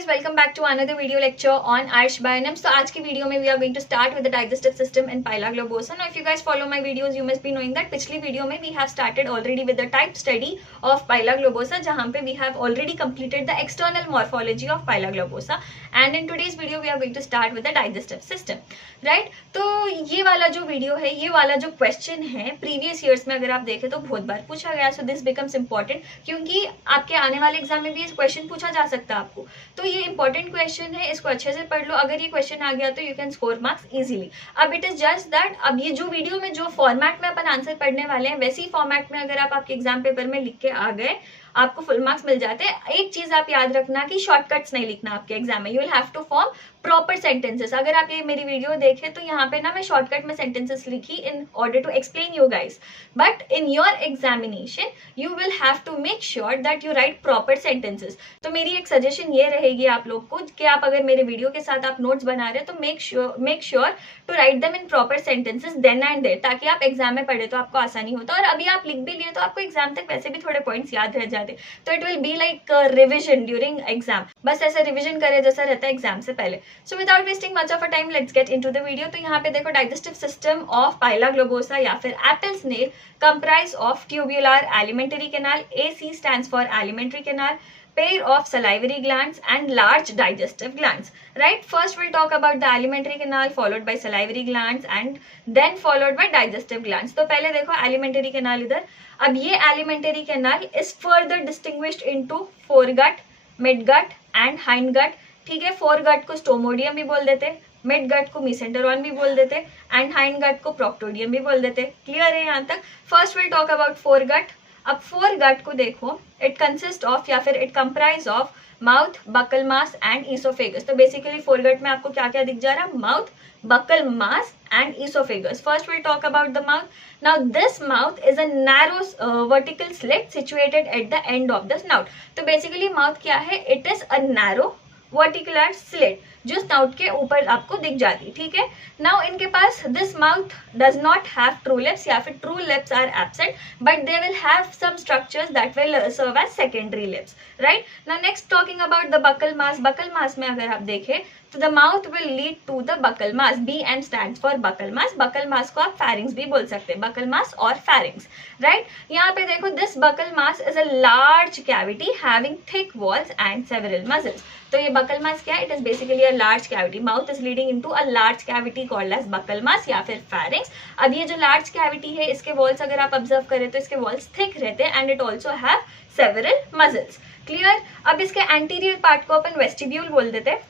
guys, welcome back to another video lecture on Arsh Bionams. तो आज की video में we are going to start with the digestive system in Pila globosa. Now if you guys follow my videos, you must be knowing that पिछली video में we have started already with the type study of Pila globosa, जहाँ पे we have already completed the external morphology of Pila globosa, and in today's video we are going to start with the digestive system, right? तो ये वाला जो video है, ये वाला जो क्वेश्चन है प्रीवियस ईयर्स में अगर आप देखें तो बहुत बार पूछा गया, सो दिस बिकम्स इंपॉर्टेंट क्योंकि आपके आने वाले एग्जाम में भी इस क्वेश्चन पूछा जा सकता है आपको। तो ये इंपॉर्टेंट क्वेश्चन है, इसको अच्छे से पढ़ लो। अगर ये क्वेश्चन आ गया तो you can score marks easily. अब इट इज जस्ट दैट, अब ये जो वीडियो में जो फॉर्मेट में अपन आंसर पढ़ने वाले हैं वैसी फॉर्मेट में अगर आप आपके एग्जाम पेपर में लिख के आ गए आपको फुल मार्क्स मिल जाते हैं। एक चीज आप याद रखना कि शॉर्टकट्स नहीं लिखना आपके एग्जाम में, you will have to form proper sentences. अगर आप ये मेरी वीडियो देखें तो यहाँ पे ना मैं शॉर्टकट में सेंटेंसेस लिखी in order to explain you guys, but in your examination you will have to make sure that you write proper sentences. तो मेरी एक सजेशन ये रहेगी आप लोग को कि आप अगर मेरे वीडियो के साथ आप नोट्स बना रहे हैं तो make sure to write them in proper sentences then and there, ताकि आप एग्जाम में पढ़े तो आपको आसानी होता है। और अभी आप लिख भी लिए तो आपको एग्जाम तक वैसे भी थोड़े पॉइंट्स याद रह जाते, तो it will be like revision during exam, बस ऐसे रिविजन करे जैसा रहता है एग्जाम से पहले। So without wasting much of a time let's get into the video. तो यहाँ पे देखो, digestive system of Pila globosa या फिर apple snail comprise of tubular alimentary canal, AC stands for alimentary canal, pair of salivary glands and large digestive glands, right? First we'll talk about the alimentary canal followed by salivary glands and then followed by digestive glands. तो पहले देखो alimentary canal इधर। अब ये alimentary canal is further distinguished into foregut, midgut and hindgut, ठीक है। Foregut को stomodeum भी बोल देते, मिडगट को मीसेंटेरॉन भी बोल देते एंड हाइंडगट को प्रोक्टोडियम भी बोल देते। क्लियर है यहाँ तक? First will talk about foregut. अब फोरगट को देखो, इट कंसिस्ट ऑफ या फिर it comprise of mouth, buccal mass and oesophagus. तो बेसिकली फोरगट में आपको क्या क्या दिख जा रहा है? Mouth, buccal mass and esophagus. First we'll talk about the mouth. Now this mouth is a narrow vertical slit situated at the end of the snout. तो basically mouth क्या है? It is a narrow vertical slit जो snout के ऊपर आपको दिख जाती, ठीक है। नाउ इनके पास this mouth does not have true lips या फिर true lips are absent, but they will have some structures that will serve as secondary lips, right. Now next talking about the buccal mass. Buccal mass में अगर आप देखें तो the mouth will lead to the buccal mass, BM stands for buccal mass. Buccal मास को आप pharynx भी बोल सकते हैं, बकल मास और फेरिंग्स, राइट। यहाँ पे देखो, this buccal mass is a large cavity having thick walls and several muscles. तो ये बकल मास क्या है? It is basically a large cavity. Mouth is leading into a large cavity called as buccal mass या फिर pharynx. अब ये जो large cavity है इसके वॉल्स अगर आप ऑब्जर्व करें तो इसके वॉल्स थिक रहते हैं and it also have several muscles. Clear? अब इसके एंटीरियर पार्ट को अपन वेस्टिब्यूल बोल देते हैं।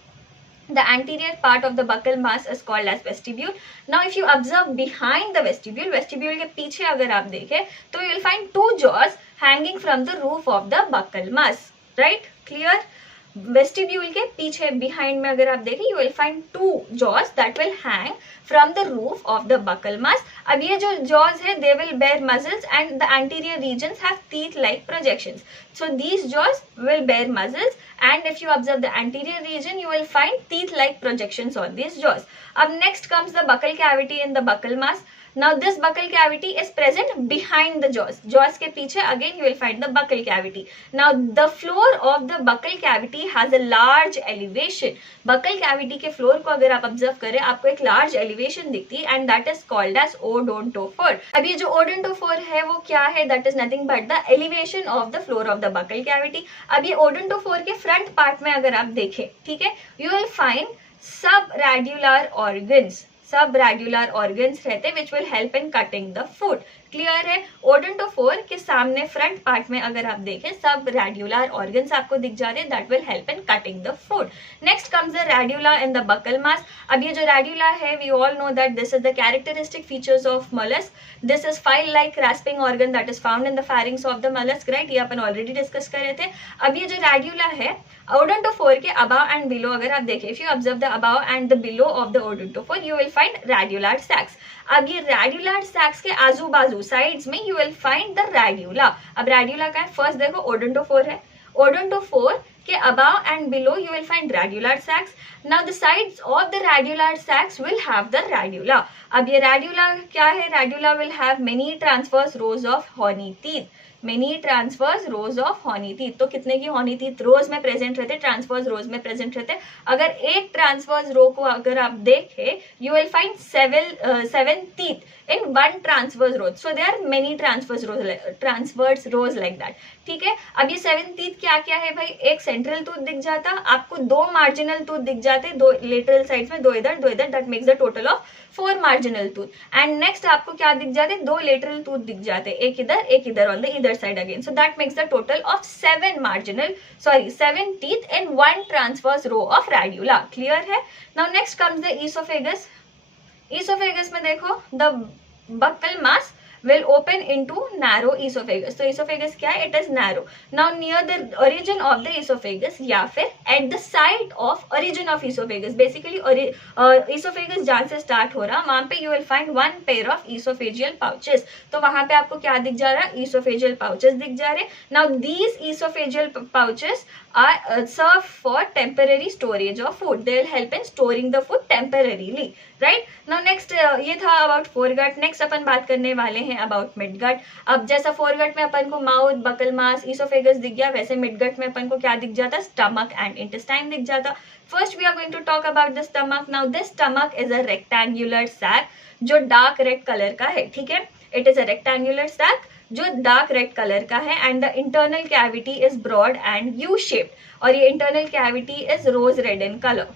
The anterior part of the buccal mass is called as vestibule. Now if you observe behind the vestibule, vestibule के पीछे अगर आप देखें तो you will find two jaws hanging from the roof of the buccal mass, right? Clear? Vestibule के पीछे behind में अगर आप देखें you will find two jaws that will hang from the roof of the buccal mass. अब ये जो jaws है they will bear muscles and the anterior regions have teeth like projections, so these jaws will bear muscles and if you observe the anterior region you will find teeth like projections on these jaws. Up next comes the buccal cavity in the buccal mass. Now this buccal cavity is present behind the jaws. Jaws के पीछे again you will find the buccal cavity. Now the floor of the buccal cavity has a large elevation. Buccal cavity के floor को अगर आप observe करें आपको एक large elevation दिखती है and that is called as odontophore. अब ये जो odontophore है वो क्या है? That is nothing but the elevation of the floor of the buccal cavity. अब ये odontophore के front part में अगर आप देखें, ठीक है, you will find subradular organs. सब रेड्यूलर ऑर्गन्स रहते हैं which will help in cutting the food. Clear है? ओडोंटोफोर के सामने फ्रंट पार्ट में अगर आप देखें सब रेड्यूलर ऑर्गन्स आपको दिख जाते हैं that will help in cutting the food. Next comes the radula in the buccal mass. अब ये जो रेड्यूला है we all know that this is the characteristic features of mollusc. This is file like rasping organ that is found in the pharynx of the mollusc, right. ये अपन already discuss कर रहे थे। अब ये जो रेड्यूला है ओडोंटोफोर के अबाव एंड बिलो अगर आप देखें, if you observe the above and the below of the odontophore you will find radular sacs. अब ये रेड्यूलर सैक्स के आजू बाजू साइड्स में you will find the radula. अब रेड्यूला का है? फर्स्ट देखो ओडोंटोफोर है, ओडोंटोफोर के above and below you will find radular sacs. Now the sides of the radular sacs will have the radula. अब ये radula क्या है? Radula will have many transverse rows of horny teeth. Many transverse rose of horny teeth. तो कितने की horny teeth रोज में present रहते, transverse रोज में प्रेजेंट रहते। अगर एक ट्रांसवर्स रो को अगर आप देखें, you will find seven teeth in one transverse rows, so they are many transverse rows like that. ठीक है, अब ये 7 टीथ क्या क्या है भाई, एक सेंट्रल टूथ दिख जाता, आपको 2 मार्जिनल टूथ दिख जाते, 2 लेटरल साइड्स में, 2 इधर 2 इधर, that makes the total of 4 marginal tooth. And next आपको क्या दिख जाते, 2 लेटरल टूथ दिख जाते, एक इधर ऑन द इधर side again, so that makes the total of 7 teeth in one transverse row of radula. Clear है? Now next comes the oesophagus. Oesophagus में देखो, the buccal mass will open into narrow esophagus. तो esophagus क्या है, it is narrow. Now near the origin of the esophagus या फिर at the site of origin of esophagus, basically esophagus जहाँ से start हो रहा, वहाँ पे you will find one pair of esophageal pouches. तो वहाँ पे आपको क्या दिख जा रहा, esophageal pouches दिख जा रहे। Now these esophageal pouches are serve for temporary storage of food. They will help in storing the food temporarily, right? Now next ये था about foregut. Next अपन बात करने वाले हैं about midgut. अब जैसा foregut में अपन को माउथ, बकल मास, esophagus दिख गया, वैसे midgut में अपन को क्या दिख जाता, stomach and intestine दिख जाता। First we are going to talk about the stomach. Now this stomach is a rectangular sac जो dark red color का है। ठीक है, it is a rectangular sac जो डार्क रेड कलर का है, and the internal cavity is broad and U shaped, और ये internal cavity is rose red in colour,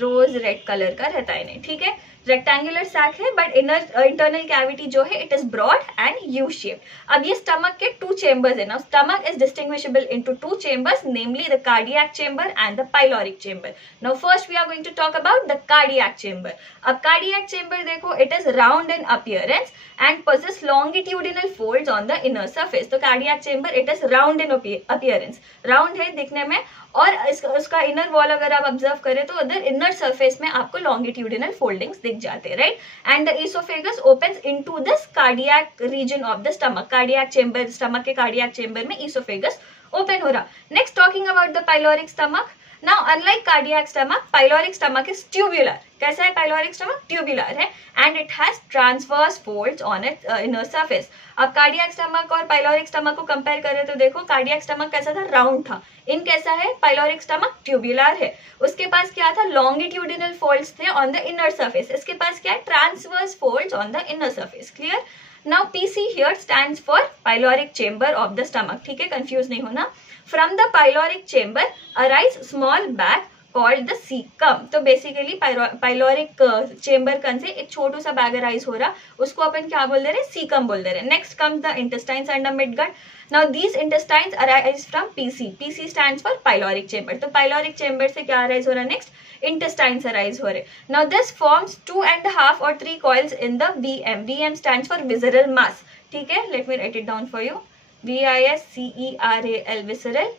rose red colour का रहता है। ठीक है, रेक्टेंगुलर सैक है बट इंटरनल कैविटी जो है it is broad and U shaped. अब ये स्टमक के 2 चेंबर्स है ना, stomach is distinguishable into 2 chambers, namely the cardiac chamber and the pyloric chamber. Now first we are going to talk about the cardiac chamber. अब cardiac chamber देखो, it is round in appearance and possess longitudinal folds on the inner surface. तो cardiac chamber it is round in appearance, round है दिखने में, और उसका inner wall अगर आप ऑब्जर्व करें तो उधर इनर सरफेस में आपको लॉन्गिट्यूडिनल फोल्डिंग्स दिख जाते हैं, right? And the oesophagus opens into this cardiac region of the stomach. Cardiac chamber, stomach के कार्डियक चेंबर में ईसोफेगस ओपन हो रहा। Next talking about the pyloric stomach. Now unlike cardiac stomach, pyloric stomach is tubular. कैसा है pyloric stomach? Tubular है, and it has transverse folds on its inner surface. अब cardiac stomach और pyloric stomach को compare करें तो देखो cardiac stomach कैसा था, राउंड था। इन कैसा है, pyloric stomach tubular है। उसके पास क्या था, longitudinal folds थे on the inner surface। इसके पास क्या है, transverse folds on the inner surface. Clear? Now PC here stands for pyloric chamber of the stomach. ठीक है, कंफ्यूज नहीं होना। From the pyloric chamber arise small bag called the cecum. तो basically pyloric chamber कन से एक छोटू सा bag arise हो रहा, उसको अपन क्या बोल दे रहे, सीकम बोल दे रहे। Next comes the intestines and the midgut. Now these intestines arise from PC. PC stands for pyloric chamber. तो पाइलोरिक चेंबर से क्या अराइज हो रहा, नेक्स्ट intestines arise हो रहे। Now this forms 2.5 or 3 coils in the VM. VM stands for visceral mass. ठीक है, let me write it down for you. VISCERAL, visceral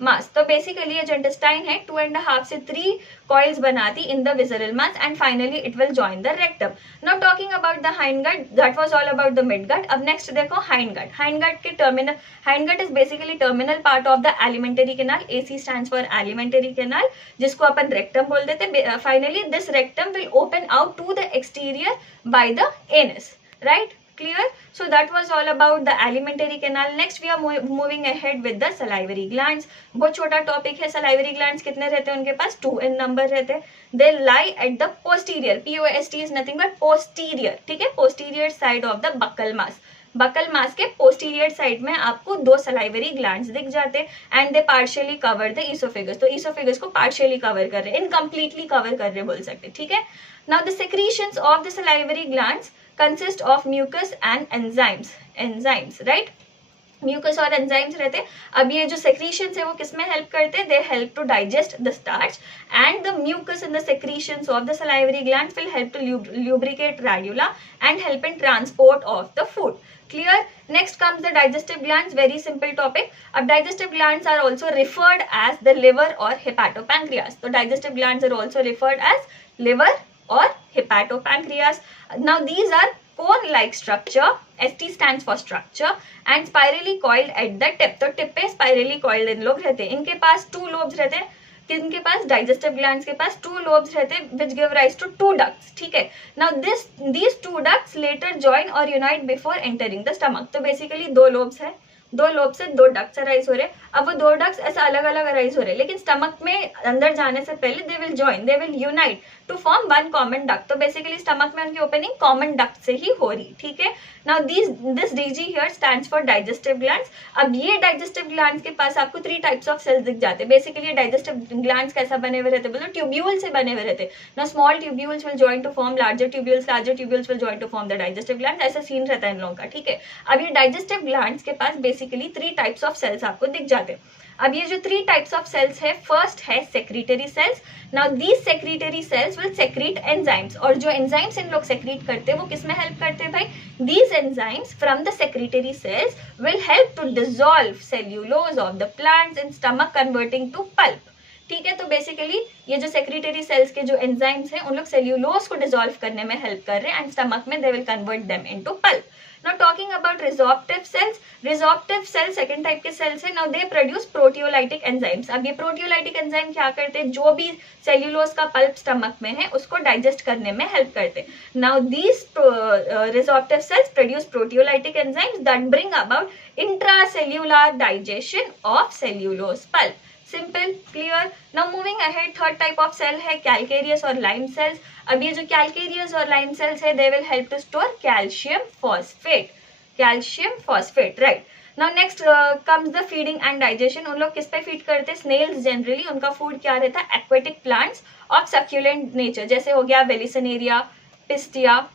mass. तो बेसिकली ये जो इंटेस्टाइन है 2.5 से 3 कॉइल्स बनाती in the visceral mass, and finally it will join the rectum. Now talking about the hind gut, that was all about the mid gut. अब next देखो hind gut. Hind gut के terminal, hind gut is basically terminal part of the alimentary canal. AC stands for alimentary canal, जिसको अपन rectum बोल देते। Finally this rectum will open out to the exterior by the anus, right? Clear? So that was all about the alimentary canal. Next we are moving ahead with the salivary glands. बहुत छोटा topic है। salivary glands कितने रहते हैं उनके पास, 2 in number रहते हैं। They lie at the posterior, POST is nothing but posterior, ठीक है, posterior side of the buccal mass. Buccal mass के पोस्टीरियर साइड में आपको 2 सलाइवरी ग्लैंड्स दिख जाते हैं, and they partially cover the oesophagus. तो ईसोफेगस को पार्शियली कवर कर रहे, इनकम्प्लीटली कवर कर रहे बोल सकते, ठीक है। Now the secretions of the salivary glands consist of mucus and enzymes, right? Mucus और एंजाइम्स रहते। अब ये जो सेक्रीशंस है वो किसमें हेल्प करते हैं, they help to digest the starch, and the mucus in the secretions of the salivary glands will help to lubricate radula and help in transport of the food. Clear? Next comes the digestive glands, very simple topic. अब digestive glands are also referred as the liver और hepatopancreas. तो digestive glands are also referred as liver और hepatopancreas. Now these are cone-like structure. ST stands for structure and spirally coiled at the tip. तो tip पे spirally coiled इन लोग रहते हैं। इनके पास 2 lobes रहते हैं। किनके पास, डाइजेस्टिव ग्लैंड्स के पास 2 lobes रहते हैं which give rise to 2 ducts, ठीक है। Now these 2 ducts later join or unite before entering the stomach। तो बेसिकली 2 lobes है, 2 लोब से 2 डक्ट्स अराइज हो रहे हैं। अब वो 2 डक्ट्स ऐसा अलग अलग अराइज हो रहे हैं, लेकिन स्टमक में अंदर जाने से पहले they will join, they will unite to form 1 common duct. तो बेसिकली स्टमक में उनकी ओपनिंग कॉमन डक्ट से ही हो रही, ठीक है। Now this DG here stands for digestive glands. अब ये डाइजेस्टिव ग्लैंड्स के पास आपको 3 टाइप्स ऑफ सेल्स दिख जाते हैं। बेसिकली डाइजेस्टिव ग्लैंड्स कैसा बने हुए रहते, बोलो ट्यूब्यूल से बने हुए रहते। Now small tubules will join to form larger tubules will join to form the digestive glands. ऐसा सीन रहता है इन लोगों का, ठीक है। अब ये डाइजेस्टिव ग्लैंड्स के पास बेसिकली 3 टाइप्स ऑफ सेल्स आपको दिख जाते हैं। अब ये जो 3 टाइप्स ऑफ सेल्स है, फर्स्ट है secretory cells. Now these secretory cells will secrete enzymes, और जो एंजाइम्स इन लोग सेक्रीट करते हैं वो किसमें हेल्प करते हैं भाई, these enzymes from the secretory cells will help to dissolve cellulose of the plants in stomach converting to pulp, ठीक है। तो बेसिकली ये जो सेक्रेटरी सेल्स के जो एंजाइम्स हैं उन लोग सेल्यूलोज को डिसॉल्व करने में हेल्प कर रहे हैं एंड स्टमक में they will convert them into pulp. Now talking about resorptive cells second type के सेल्स है। Now they produce proteolytic enzymes। अब ये proteolytic enzyme क्या करते हैं, जो भी सेल्यूलोज का पल्प स्टमक में है उसको डाइजेस्ट करने में हेल्प करते हैं। Now these resorptive cells produce proteolytic enzymes that bring about intracellular digestion of cellulose pulp। Simple, clear. Now moving ahead, third type of cell है कैल्केरियस और लाइम सेल्स। अब ये जो कैल्केरियस और लाइम सेल्स है they will help to store calcium phosphate, right. Now next comes the feeding and digestion. उन लोग किस पे फीड करते हैं, स्नेल्स जनरली। उनका फूड क्या रहता है, aquatic plants of succulent nature, जैसे हो गया वेलिसनेरिया, पिस्टिया।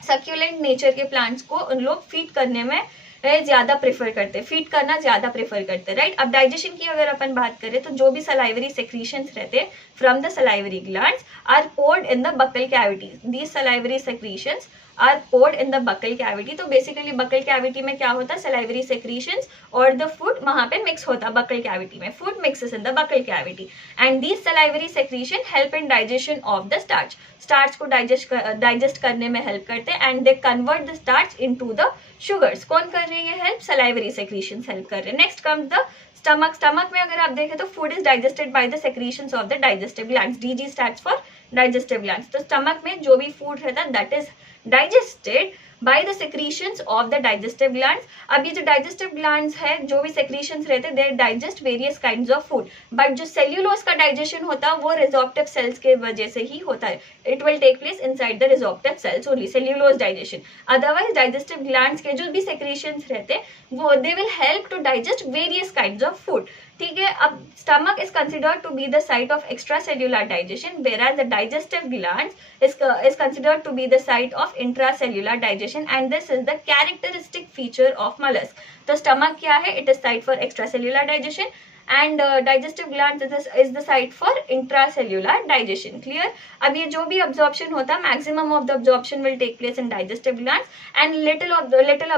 सक्यूलेंट नेचर के प्लांट्स को उन लोग फीड करने में ज्यादा प्रेफर करते, फीड करना ज्यादा प्रेफर करते, राइट। अब डाइजेशन की अगर अपन बात करें तो जो भी सलाइवरी सेक्रीशंस रहते हैं from the salivary glands are poured in the buccal cavity. These salivary secretions are poured in the buccal cavity. तो बेसिकली बकल कैविटी में क्या होता है, सलाइवरी सेक्रीशंस और द फूड वहां पे मिक्स होता है बकल कैविटी में, food mixes in the buccal cavity and these salivary secretion help in digestion of the starch. Starch को डाइजेस्ट करने में हेल्प करते हैं and they convert the starch into the sugars. कौन कर रही है हेल्प, सलाइवरी सेक्रीशंस हेल्प कर रहे हैं। नेक्स्ट कम्स द स्टमक में अगर आप देखें तो food is digested by the secretions of the digestive glands. DG stands for digestive glands. तो स्टमक में जो भी फूड रहता है that is digested by the secretions of the digestive glands। अब ये जो digestive glands है, जो भी secretions रहते हैं, they digest various kinds of food, but जो cellulose का digestion होता है वो resorptive cells के वजह से ही होता है। It will take place inside the resorptive cells only, cellulose digestion। Otherwise digestive glands के जो भी secretions रहते हैं वो they will help to digest various kinds of food, ठीक है। अब stomach is considered to be the site of extracellular digestion, whereas the digestive glands is considered to be the site of intracellular digestion, and this is the characteristic feature of mollusk। तो stomach क्या है, it is site for extracellular digestion and digestive glands is the site for intracellular digestion, clear। अब ये जो भी absorption होता है, maximum of the absorption will take place in digestive glands and little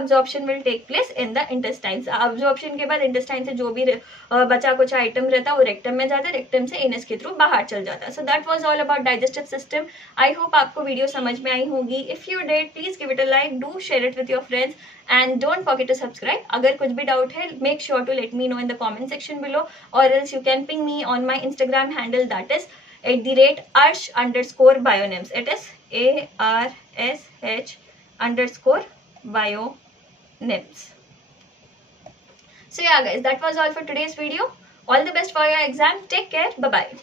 absorption will take place in the intestines। absorption के बाद intestine से जो भी बचा कुछ आइटम रहता है वो रेक्टम में जाता है, रेक्टम से एनस के थ्रू बाहर चल जाता है। So that was all about digestive system. I hope आपको वीडियो समझ में आई होगी। If you did please give it a like, do share it with your friends and don't forget to subscribe. अगर कुछ भी डाउट है make sure to let me know in the comment section below, और else you can ping me on my Instagram handle that is @arsh_bionems। it is ARSH_bionems। So yeah guys, that was all for today's video. All the best for your exam. Take care. Bye bye.